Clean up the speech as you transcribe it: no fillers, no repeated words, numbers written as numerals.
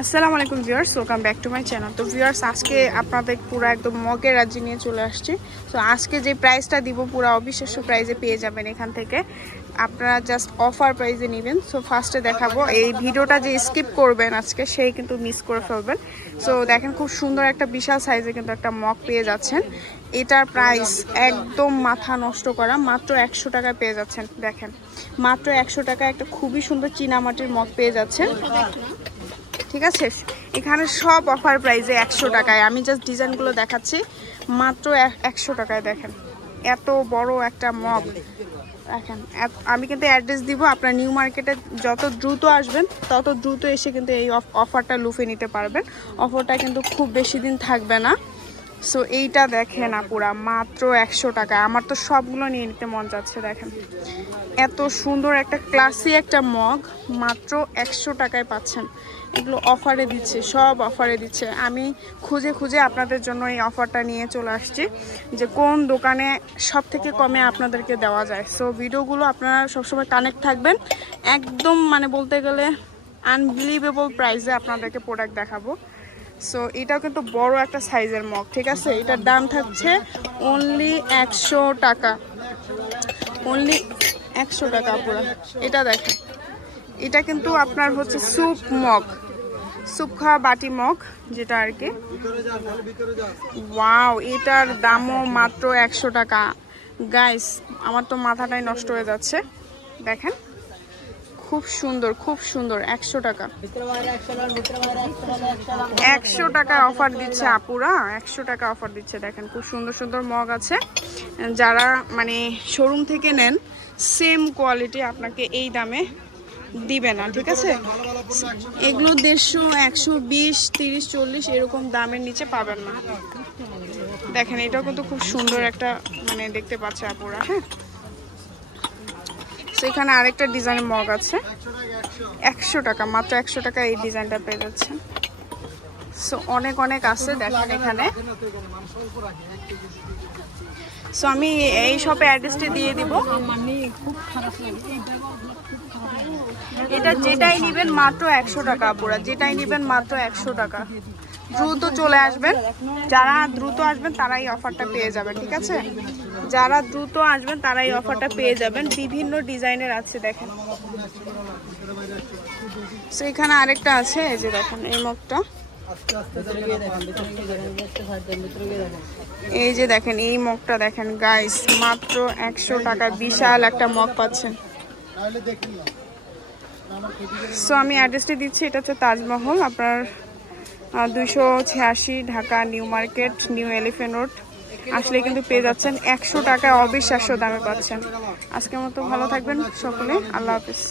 আসসালামু আলাইকুম viewers, welcome back to my channel. তো ভিউয়ার্স, আজকে আপনাদের পুরো একদম মগের রাজ্যে নিয়ে চলে আসছি। তো আজকে যে প্রাইসটা দিব পুরো অবিশ্বাস্য প্রাইসে পেয়ে যাবেন এখান থেকে। আপনারা জাস্ট অফার প্রাইসে নেবেন। সো ফার্স্টে দেখাবো, এই ভিডিওটা যে স্কিপ করবেন আজকে সেই কিন্তু মিস করে ফেলবেন। সো দেখেন, খুব সুন্দর একটা বিশাল সাইজে কিন্তু একটা মগ পেয়ে যাচ্ছেন। এটার প্রাইস একদম মাথা নষ্ট করা, মাত্র 100 টাকায় পেয়ে যাচ্ছেন। দেখেন, মাত্র 100 টাকায় একটা খুবই সুন্দর চীনামাটির মগ পেয়ে যাচ্ছেন। ঠিক আছে, এখানে সব অফার প্রাইসে 100 টাকায়। আমি জাস্ট ডিজাইনগুলো দেখাচ্ছি, মাত্র 100 টাকায়। দেখেন এত বড় একটা মগ। দেখেন, আমি কিন্তু অ্যাড্রেস দিব, আপনার নিউ মার্কেটে যত দ্রুত আসবেন তত দ্রুত এসে কিন্তু এই অফারটা লুফে নিতে পারবেন। অফারটা কিন্তু খুব বেশি দিন থাকবে না। সো এইটা দেখেন আপুরা, মাত্র 100 টাকা। আমার তো সবগুলো নিয়ে নিতে মন যাচ্ছে। দেখেন এত সুন্দর একটা ক্লাসি একটা মগ মাত্র 100 টাকায় পাচ্ছেন। এগুলো অফারে দিচ্ছে, সব অফারে দিচ্ছে। আমি খুঁজে খুঁজে আপনাদের জন্য এই অফারটা নিয়ে চলে আসছি, যে কোন দোকানে সব থেকে কমে আপনাদেরকে দেওয়া যায়। সো ভিডিওগুলো আপনারা সবসময় কানেক্ট থাকবেন। একদম মানে বলতে গেলে আনবিলিভেবল প্রাইসে আপনাদেরকে প্রোডাক্ট দেখাবো। সো এটাও কিন্তু বড় একটা সাইজের মগ। ঠিক আছে, এটার দাম থাকছে অনলি 100 টাকা। অনলি 100 টাকা পুরো। এটা দেখেন, এটা কিন্তু আপনার হচ্ছে স্যুপ মগ, স্যুপ খাওয়া বাটি মগ যেটা আর কি। ওয়াও, এটার দামও মাত্র 100 টাকা। গাইস, আমার তো মাথাটাই নষ্ট হয়ে যাচ্ছে। দেখেন খুব সুন্দর, খুব সুন্দর। 100 টাকা, 100 টাকা অফার দিচ্ছে আপুরা, 100 টাকা অফার দিচ্ছে। দেখেন খুব সুন্দর সুন্দর মগ আছে। যারা মানে শোরুম থেকে নেন, সেম কোয়ালিটি আপনাকে এই দামে দিবে না। ঠিক আছে, এগুলো 150, 120, 30, 40 এরকম দামের নিচে পাবেন না। দেখেন এটাও কিন্তু খুব সুন্দর একটা মানে দেখতে পাচ্ছে আপুরা। হ্যাঁ, এখানে আরেকটা ডিজাইনের মগ আছে 100 টাকা, মাত্র 100 টাকা এই ডিজাইনটা পেয়ে যাচ্ছেন। সো অনেক অনেক আছে দেখেন এখানে। সো আমি এই শপে অ্যাড্রেসটি দিয়ে দিব। এটা যেটাই নেবেন মাত্র 100 টাকা আপুরা, যেটাই নেবেন মাত্র 100 টাকা। দ্রুত চলে আসবেন, যারা দ্রুত আসবেন তারা এই অফারটা পেয়ে যাবেন। ঠিক আছে, যারা দ্রুত আসবেন তারা এই অফারটা পেয়ে যাবেন। বিভিন্ন ডিজাইনের আছে দেখেন। সো এখানে আরেকটা আছে, এই যে দেখেন এই মগটা, এই যে দেখেন এই মগটা দেখেন গাইস, মাত্র 100 টাকায় বিশাল একটা মগ পাচ্ছেন। সো আমি অ্যাড্রেসটি দিচ্ছি, এটা হচ্ছে তাজমহল, আপনার 286 Dhaka new market, new elephant road আসলে কিন্তু পেয়ে যাচ্ছেন। 100 টাকায় অবিশ্বাস্য দামে পাচ্ছেন। আজকের মতো ভালো থাকবেন সকলে, আল্লাহ হাফিজ।